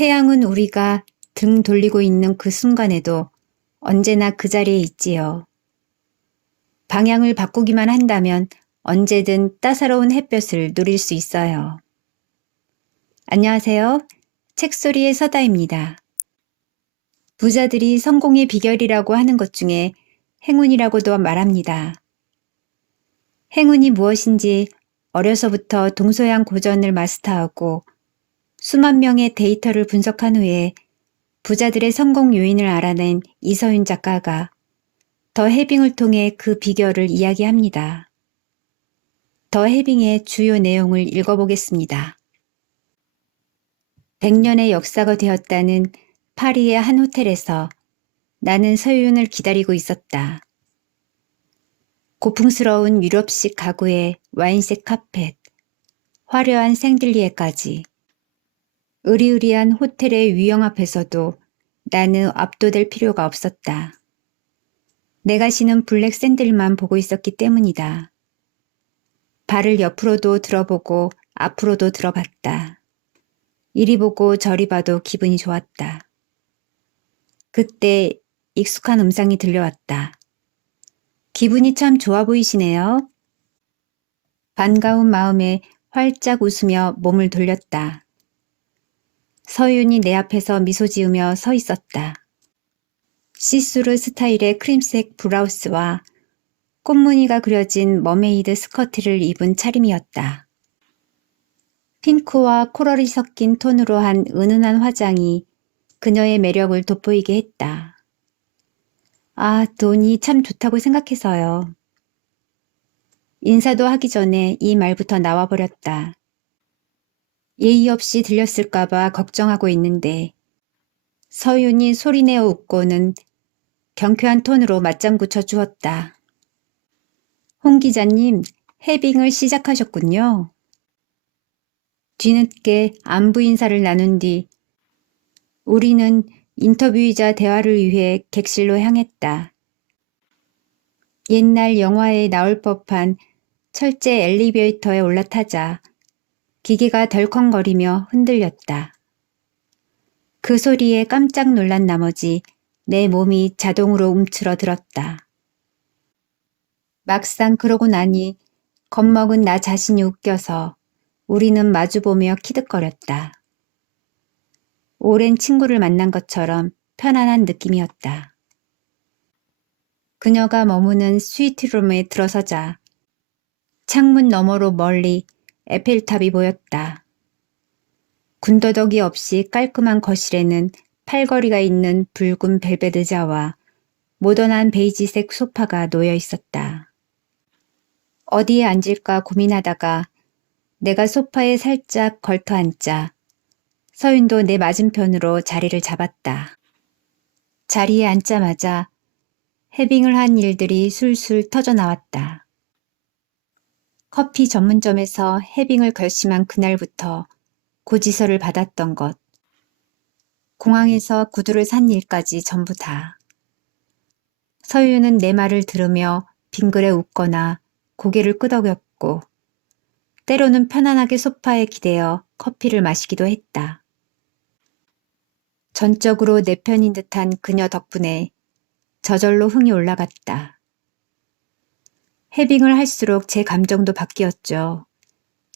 태양은 우리가 등 돌리고 있는 그 순간에도 언제나 그 자리에 있지요. 방향을 바꾸기만 한다면 언제든 따사로운 햇볕을 누릴 수 있어요. 안녕하세요. 책소리의 서다입니다. 부자들이 성공의 비결이라고 하는 것 중에 행운이라고도 말합니다. 행운이 무엇인지 어려서부터 동서양 고전을 마스터하고 수만 명의 데이터를 분석한 후에 부자들의 성공 요인을 알아낸 이서윤 작가가 더 해빙을 통해 그 비결을 이야기합니다. 더 해빙의 주요 내용을 읽어보겠습니다. 100년의 역사가 되었다는 파리의 한 호텔에서 나는 서윤을 기다리고 있었다. 고풍스러운 유럽식 가구에 와인색 카펫, 화려한 생들리에까지 으리으리한 호텔의 위영 앞에서도 나는 압도될 필요가 없었다. 내가 신은 블랙 샌들만 보고 있었기 때문이다. 발을 옆으로도 들어보고 앞으로도 들어봤다. 이리 보고 저리 봐도 기분이 좋았다. 그때 익숙한 음성이 들려왔다. 기분이 참 좋아 보이시네요. 반가운 마음에 활짝 웃으며 몸을 돌렸다. 서윤이 내 앞에서 미소 지으며 서 있었다. 시스루 스타일의 크림색 브라우스와 꽃무늬가 그려진 머메이드 스커트를 입은 차림이었다. 핑크와 코럴이 섞인 톤으로 한 은은한 화장이 그녀의 매력을 돋보이게 했다. 아, 돈이 참 좋다고 생각해서요. 인사도 하기 전에 이 말부터 나와버렸다. 예의 없이 들렸을까봐 걱정하고 있는데 서윤이 소리내어 웃고는 경쾌한 톤으로 맞장구 쳐 주었다. 홍 기자님, 해빙을 시작하셨군요. 뒤늦게 안부 인사를 나눈 뒤 우리는 인터뷰이자 대화를 위해 객실로 향했다. 옛날 영화에 나올 법한 철제 엘리베이터에 올라타자 기계가 덜컹거리며 흔들렸다. 그 소리에 깜짝 놀란 나머지 내 몸이 자동으로 움츠러들었다. 막상 그러고 나니 겁먹은 나 자신이 웃겨서 우리는 마주보며 키득거렸다. 오랜 친구를 만난 것처럼 편안한 느낌이었다. 그녀가 머무는 스위트룸에 들어서자 창문 너머로 멀리 에펠탑이 보였다. 군더더기 없이 깔끔한 거실에는 팔걸이가 있는 붉은 벨벳 의자와 모던한 베이지색 소파가 놓여 있었다. 어디에 앉을까 고민하다가 내가 소파에 살짝 걸터 앉자 서윤도 내 맞은편으로 자리를 잡았다. 자리에 앉자마자 해빙을 한 일들이 술술 터져나왔다. 커피 전문점에서 해빙을 결심한 그날부터 고지서를 받았던 것, 공항에서 구두를 산 일까지 전부 다. 서윤은 내 말을 들으며 빙그레 웃거나 고개를 끄덕였고 때로는 편안하게 소파에 기대어 커피를 마시기도 했다. 전적으로 내 편인 듯한 그녀 덕분에 저절로 흥이 올라갔다. 해빙을 할수록 제 감정도 바뀌었죠.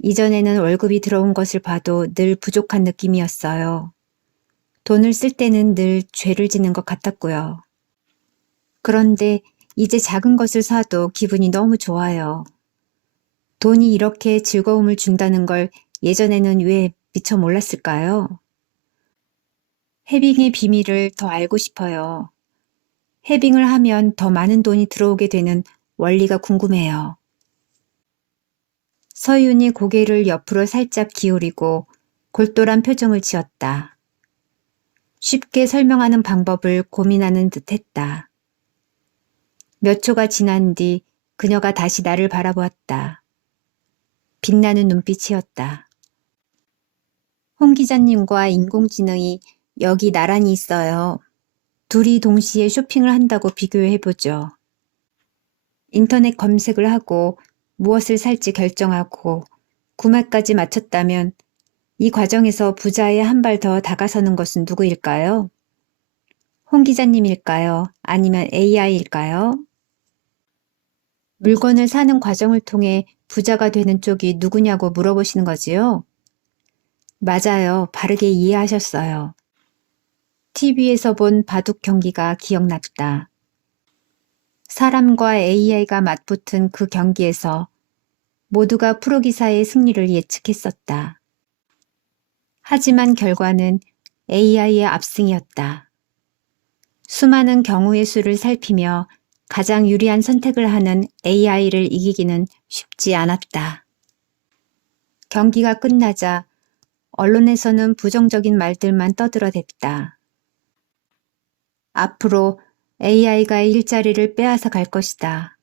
이전에는 월급이 들어온 것을 봐도 늘 부족한 느낌이었어요. 돈을 쓸 때는 늘 죄를 짓는 것 같았고요. 그런데 이제 작은 것을 사도 기분이 너무 좋아요. 돈이 이렇게 즐거움을 준다는 걸 예전에는 왜 미처 몰랐을까요? 해빙의 비밀을 더 알고 싶어요. 해빙을 하면 더 많은 돈이 들어오게 되는 원리가 궁금해요. 서윤이 고개를 옆으로 살짝 기울이고 골똘한 표정을 지었다. 쉽게 설명하는 방법을 고민하는 듯 했다. 몇 초가 지난 뒤 그녀가 다시 나를 바라보았다. 빛나는 눈빛이었다. 홍 기자님과 인공지능이 여기 나란히 있어요. 둘이 동시에 쇼핑을 한다고 비교해보죠. 인터넷 검색을 하고 무엇을 살지 결정하고 구매까지 마쳤다면 이 과정에서 부자에 한 발 더 다가서는 것은 누구일까요? 홍 기자님일까요? 아니면 AI일까요? 물건을 사는 과정을 통해 부자가 되는 쪽이 누구냐고 물어보시는 거지요? 맞아요. 바르게 이해하셨어요. TV에서 본 바둑 경기가 기억났다. 사람과 AI가 맞붙은 그 경기에서 모두가 프로기사의 승리를 예측했었다. 하지만 결과는 AI의 압승이었다. 수많은 경우의 수를 살피며 가장 유리한 선택을 하는 AI를 이기기는 쉽지 않았다. 경기가 끝나자 언론에서는 부정적인 말들만 떠들어댔다. 앞으로 AI가 일자리를 빼앗아 갈 것이다.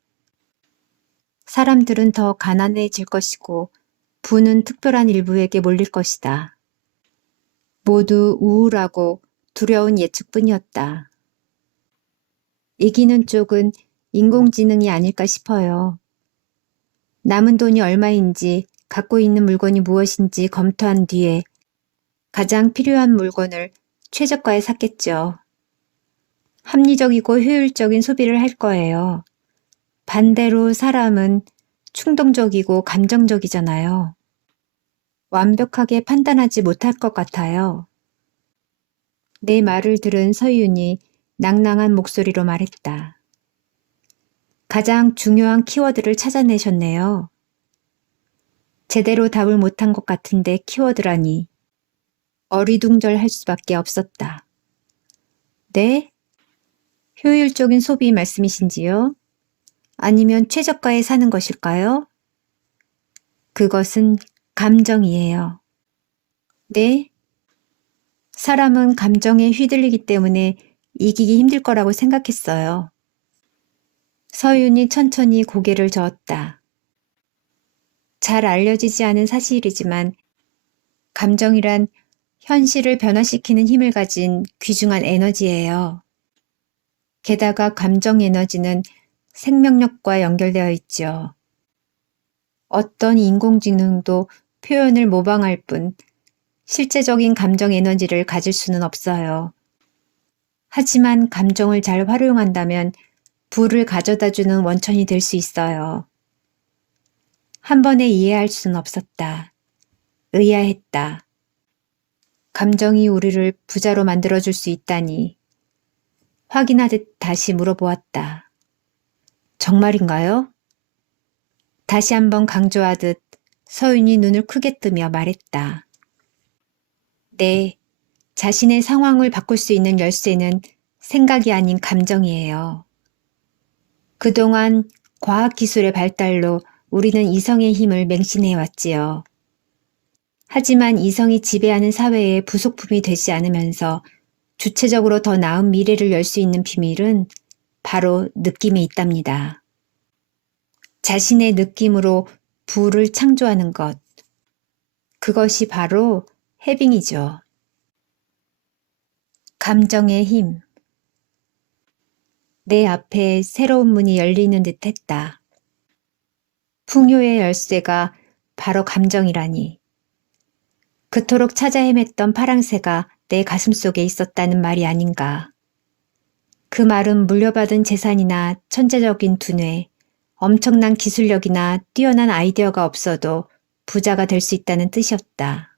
사람들은 더 가난해질 것이고 부는 특별한 일부에게 몰릴 것이다. 모두 우울하고 두려운 예측뿐이었다. 이기는 쪽은 인공지능이 아닐까 싶어요. 남은 돈이 얼마인지 갖고 있는 물건이 무엇인지 검토한 뒤에 가장 필요한 물건을 최저가에 샀겠죠. 합리적이고 효율적인 소비를 할 거예요. 반대로 사람은 충동적이고 감정적이잖아요. 완벽하게 판단하지 못할 것 같아요. 내 말을 들은 서윤이 낭낭한 목소리로 말했다. 가장 중요한 키워드를 찾아내셨네요. 제대로 답을 못한 것 같은데 키워드라니. 어리둥절할 수밖에 없었다. 네? 효율적인 소비 말씀이신지요? 아니면 최저가에 사는 것일까요? 그것은 감정이에요. 네? 사람은 감정에 휘둘리기 때문에 이기기 힘들 거라고 생각했어요. 서윤이 천천히 고개를 저었다. 잘 알려지지 않은 사실이지만 감정이란 현실을 변화시키는 힘을 가진 귀중한 에너지예요. 게다가 감정 에너지는 생명력과 연결되어 있죠. 어떤 인공지능도 표현을 모방할 뿐 실제적인 감정 에너지를 가질 수는 없어요. 하지만 감정을 잘 활용한다면 부를 가져다주는 원천이 될 수 있어요. 한 번에 이해할 수는 없었다. 의아했다. 감정이 우리를 부자로 만들어줄 수 있다니. 확인하듯 다시 물어보았다. 정말인가요? 다시 한번 강조하듯 서윤이 눈을 크게 뜨며 말했다. 네, 자신의 상황을 바꿀 수 있는 열쇠는 생각이 아닌 감정이에요. 그동안 과학기술의 발달로 우리는 이성의 힘을 맹신해 왔지요. 하지만 이성이 지배하는 사회의 부속품이 되지 않으면서 주체적으로 더 나은 미래를 열 수 있는 비밀은 바로 느낌에 있답니다. 자신의 느낌으로 부를 창조하는 것. 그것이 바로 해빙이죠. 감정의 힘. 내 앞에 새로운 문이 열리는 듯 했다. 풍요의 열쇠가 바로 감정이라니. 그토록 찾아 헤맸던 파랑새가 내 가슴 속에 있었다는 말이 아닌가. 그 말은 물려받은 재산이나 천재적인 두뇌, 엄청난 기술력이나 뛰어난 아이디어가 없어도 부자가 될 수 있다는 뜻이었다.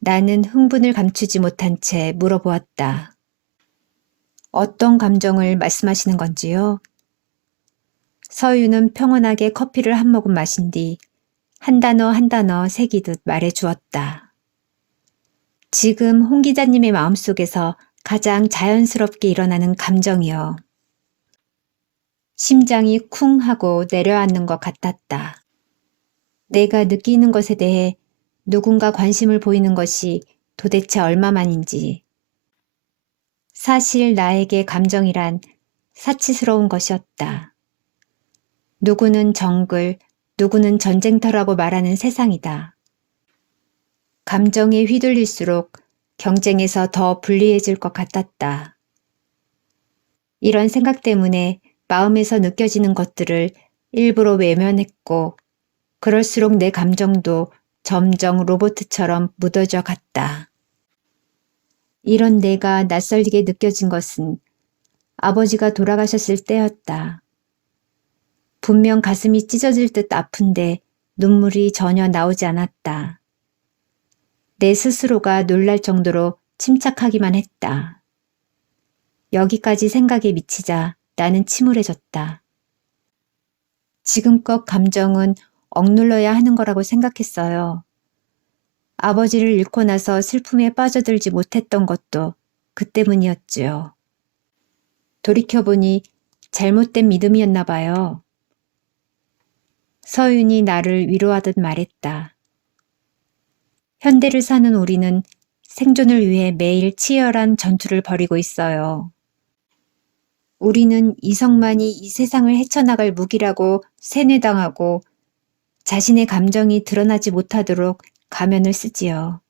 나는 흥분을 감추지 못한 채 물어보았다. 어떤 감정을 말씀하시는 건지요? 서유는 평온하게 커피를 한 모금 마신 뒤 한 단어 한 단어 새기듯 말해 주었다. 지금 홍 기자님의 마음속에서 가장 자연스럽게 일어나는 감정이요. 심장이 쿵 하고 내려앉는 것 같았다. 내가 느끼는 것에 대해 누군가 관심을 보이는 것이 도대체 얼마만인지. 사실 나에게 감정이란 사치스러운 것이었다. 누구는 정글, 누구는 전쟁터라고 말하는 세상이다. 감정에 휘둘릴수록 경쟁에서 더 불리해질 것 같았다. 이런 생각 때문에 마음에서 느껴지는 것들을 일부러 외면했고 그럴수록 내 감정도 점점 로봇처럼 묻어져 갔다. 이런 내가 낯설게 느껴진 것은 아버지가 돌아가셨을 때였다. 분명 가슴이 찢어질 듯 아픈데 눈물이 전혀 나오지 않았다. 내 스스로가 놀랄 정도로 침착하기만 했다. 여기까지 생각에 미치자 나는 침울해졌다. 지금껏 감정은 억눌러야 하는 거라고 생각했어요. 아버지를 잃고 나서 슬픔에 빠져들지 못했던 것도 그 때문이었지요. 돌이켜보니 잘못된 믿음이었나 봐요. 서윤이 나를 위로하듯 말했다. 현대를 사는 우리는 생존을 위해 매일 치열한 전투를 벌이고 있어요. 우리는 이성만이 이 세상을 헤쳐나갈 무기라고 세뇌당하고 자신의 감정이 드러나지 못하도록 가면을 쓰지요.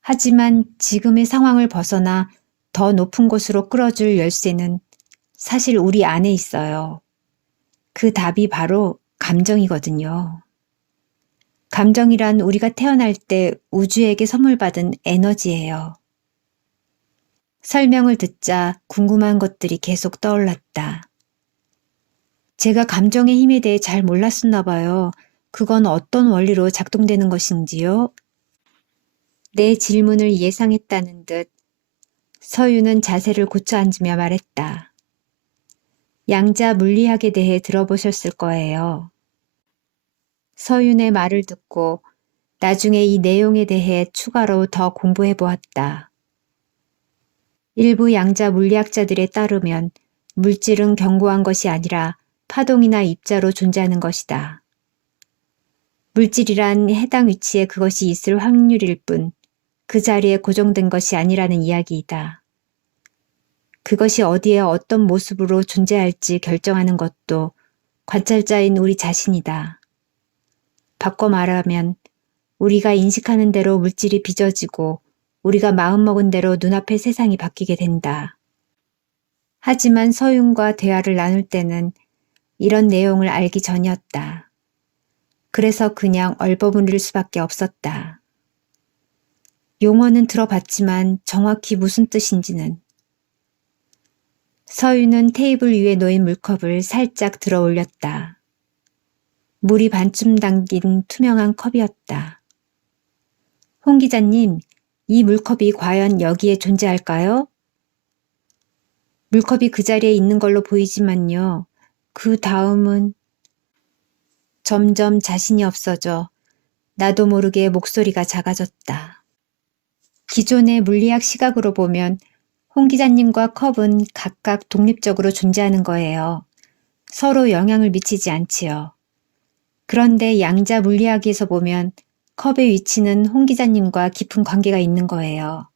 하지만 지금의 상황을 벗어나 더 높은 곳으로 끌어줄 열쇠는 사실 우리 안에 있어요. 그 답이 바로 감정이거든요. 감정이란 우리가 태어날 때 우주에게 선물 받은 에너지예요. 설명을 듣자 궁금한 것들이 계속 떠올랐다. 제가 감정의 힘에 대해 잘 몰랐었나 봐요. 그건 어떤 원리로 작동되는 것인지요? 내 질문을 예상했다는 듯 서유는 자세를 고쳐 앉으며 말했다. 양자 물리학에 대해 들어보셨을 거예요. 서윤의 말을 듣고 나중에 이 내용에 대해 추가로 더 공부해 보았다. 일부 양자 물리학자들에 따르면 물질은 견고한 것이 아니라 파동이나 입자로 존재하는 것이다. 물질이란 해당 위치에 그것이 있을 확률일 뿐 그 자리에 고정된 것이 아니라는 이야기이다. 그것이 어디에 어떤 모습으로 존재할지 결정하는 것도 관찰자인 우리 자신이다. 바꿔 말하면 우리가 인식하는 대로 물질이 빚어지고 우리가 마음먹은 대로 눈앞의 세상이 바뀌게 된다. 하지만 서윤과 대화를 나눌 때는 이런 내용을 알기 전이었다. 그래서 그냥 얼버무릴 수밖에 없었다. 용어는 들어봤지만 정확히 무슨 뜻인지는. 서윤은 테이블 위에 놓인 물컵을 살짝 들어 올렸다. 물이 반쯤 담긴 투명한 컵이었다. 홍 기자님, 이 물컵이 과연 여기에 존재할까요? 물컵이 그 자리에 있는 걸로 보이지만요. 그 다음은 점점 자신이 없어져 나도 모르게 목소리가 작아졌다. 기존의 물리학 시각으로 보면 홍 기자님과 컵은 각각 독립적으로 존재하는 거예요. 서로 영향을 미치지 않지요. 그런데 양자 물리학에서 보면 컵의 위치는 홍 기자님과 깊은 관계가 있는 거예요.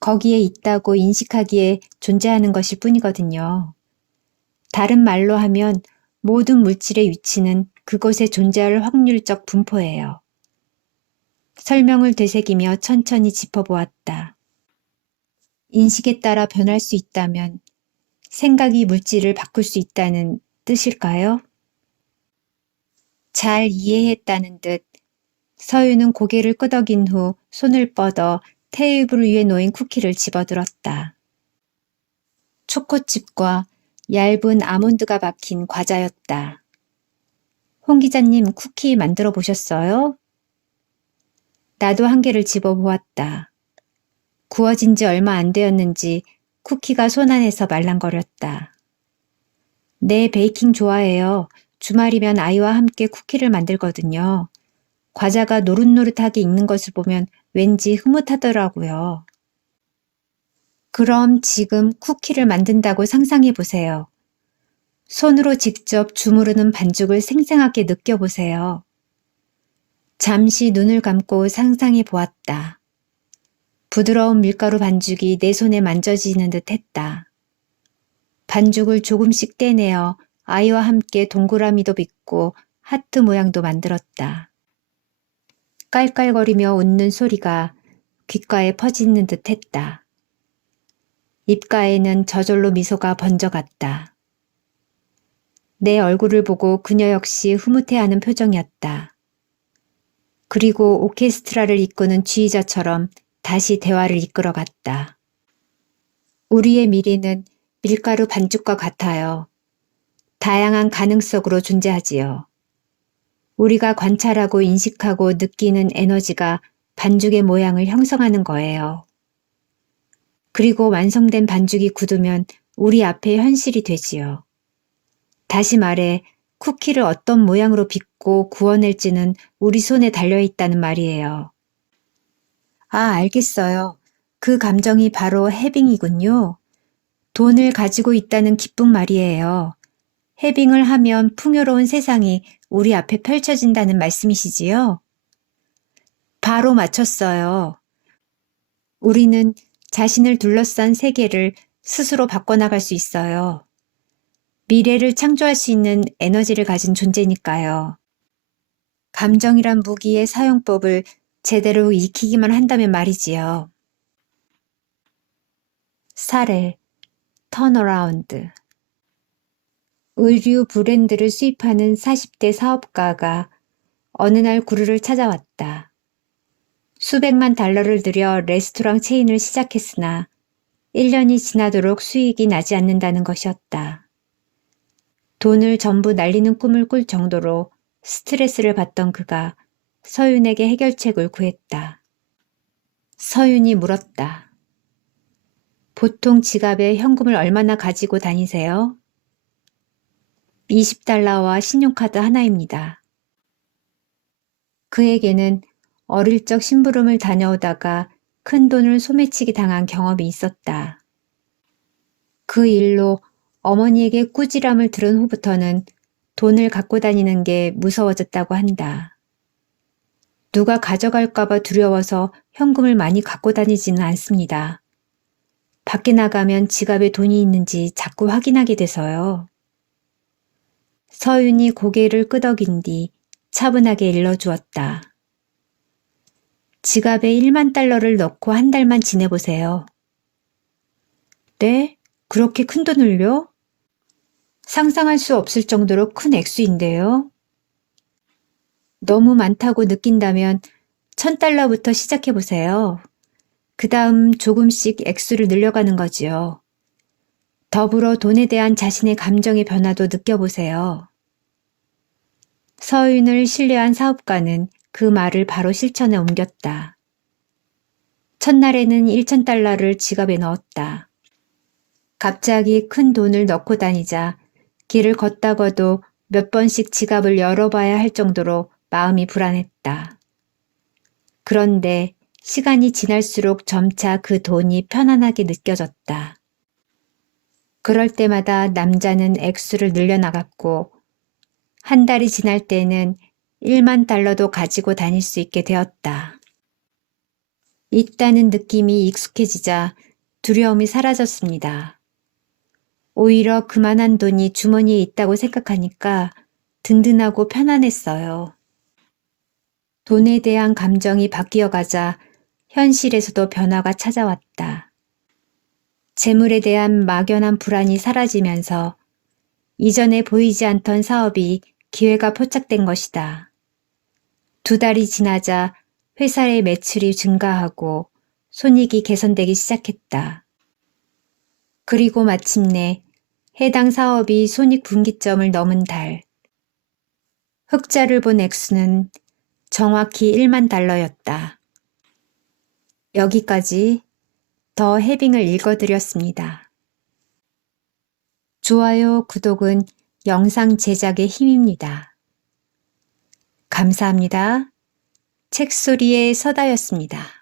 거기에 있다고 인식하기에 존재하는 것일 뿐이거든요. 다른 말로 하면 모든 물질의 위치는 그곳에 존재할 확률적 분포예요. 설명을 되새기며 천천히 짚어보았다. 인식에 따라 변할 수 있다면 생각이 물질을 바꿀 수 있다는 뜻일까요? 잘 이해했다는 듯 서유는 고개를 끄덕인 후 손을 뻗어 테이블 위에 놓인 쿠키를 집어들었다. 초코칩과 얇은 아몬드가 박힌 과자였다. 홍 기자님 쿠키 만들어 보셨어요? 나도 한 개를 집어보았다. 구워진 지 얼마 안 되었는지 쿠키가 손 안에서 말랑거렸다. 네, 베이킹 좋아해요. 주말이면 아이와 함께 쿠키를 만들거든요. 과자가 노릇노릇하게 익는 것을 보면 왠지 흐뭇하더라고요. 그럼 지금 쿠키를 만든다고 상상해 보세요. 손으로 직접 주무르는 반죽을 생생하게 느껴보세요. 잠시 눈을 감고 상상해 보았다. 부드러운 밀가루 반죽이 내 손에 만져지는 듯 했다. 반죽을 조금씩 떼내어 아이와 함께 동그라미도 빚고 하트 모양도 만들었다. 깔깔거리며 웃는 소리가 귓가에 퍼지는 듯 했다. 입가에는 저절로 미소가 번져갔다. 내 얼굴을 보고 그녀 역시 흐뭇해하는 표정이었다. 그리고 오케스트라를 이끄는 지휘자처럼 다시 대화를 이끌어갔다. 우리의 미래는 밀가루 반죽과 같아요. 다양한 가능성으로 존재하지요. 우리가 관찰하고 인식하고 느끼는 에너지가 반죽의 모양을 형성하는 거예요. 그리고 완성된 반죽이 굳으면 우리 앞에 현실이 되지요. 다시 말해 쿠키를 어떤 모양으로 빚고 구워낼지는 우리 손에 달려있다는 말이에요. 아, 알겠어요. 그 감정이 바로 해빙이군요. 돈을 가지고 있다는 기쁨 말이에요. 해빙을 하면 풍요로운 세상이 우리 앞에 펼쳐진다는 말씀이시지요? 바로 맞췄어요. 우리는 자신을 둘러싼 세계를 스스로 바꿔나갈 수 있어요. 미래를 창조할 수 있는 에너지를 가진 존재니까요. 감정이란 무기의 사용법을 제대로 익히기만 한다면 말이지요. 사례, 턴어라운드. 의류 브랜드를 수입하는 40대 사업가가 어느 날 구루를 찾아왔다. 수백만 달러를 들여 레스토랑 체인을 시작했으나 1년이 지나도록 수익이 나지 않는다는 것이었다. 돈을 전부 날리는 꿈을 꿀 정도로 스트레스를 받던 그가 서윤에게 해결책을 구했다. 서윤이 물었다. 보통 지갑에 현금을 얼마나 가지고 다니세요? 20달러와 신용카드 하나입니다. 그에게는 어릴 적 심부름을 다녀오다가 큰 돈을 소매치기 당한 경험이 있었다. 그 일로 어머니에게 꾸지람을 들은 후부터는 돈을 갖고 다니는 게 무서워졌다고 한다. 누가 가져갈까봐 두려워서 현금을 많이 갖고 다니지는 않습니다. 밖에 나가면 지갑에 돈이 있는지 자꾸 확인하게 돼서요. 서윤이 고개를 끄덕인 뒤 차분하게 일러주었다. 지갑에 1만 달러를 넣고 한 달만 지내보세요. 네? 그렇게 큰 돈을요? 상상할 수 없을 정도로 큰 액수인데요. 너무 많다고 느낀다면 1,000달러부터 시작해보세요. 그 다음 조금씩 액수를 늘려가는 거지요. 더불어 돈에 대한 자신의 감정의 변화도 느껴보세요. 서윤을 신뢰한 사업가는 그 말을 바로 실천에 옮겼다. 첫날에는 1,000달러를 지갑에 넣었다. 갑자기 큰 돈을 넣고 다니자 길을 걷다가도 몇 번씩 지갑을 열어봐야 할 정도로 마음이 불안했다. 그런데 시간이 지날수록 점차 그 돈이 편안하게 느껴졌다. 그럴 때마다 남자는 액수를 늘려나갔고 한 달이 지날 때는 1만 달러도 가지고 다닐 수 있게 되었다. 있다는 느낌이 익숙해지자 두려움이 사라졌습니다. 오히려 그만한 돈이 주머니에 있다고 생각하니까 든든하고 편안했어요. 돈에 대한 감정이 바뀌어가자 현실에서도 변화가 찾아왔다. 재물에 대한 막연한 불안이 사라지면서 이전에 보이지 않던 사업이 기회가 포착된 것이다. 2달이 지나자 회사의 매출이 증가하고 손익이 개선되기 시작했다. 그리고 마침내 해당 사업이 손익 분기점을 넘은 달. 흑자를 본 액수는 정확히 1만 달러였다. 여기까지 더 해빙을 읽어드렸습니다. 좋아요, 구독은 영상 제작의 힘입니다. 감사합니다. 책소리의 서다였습니다.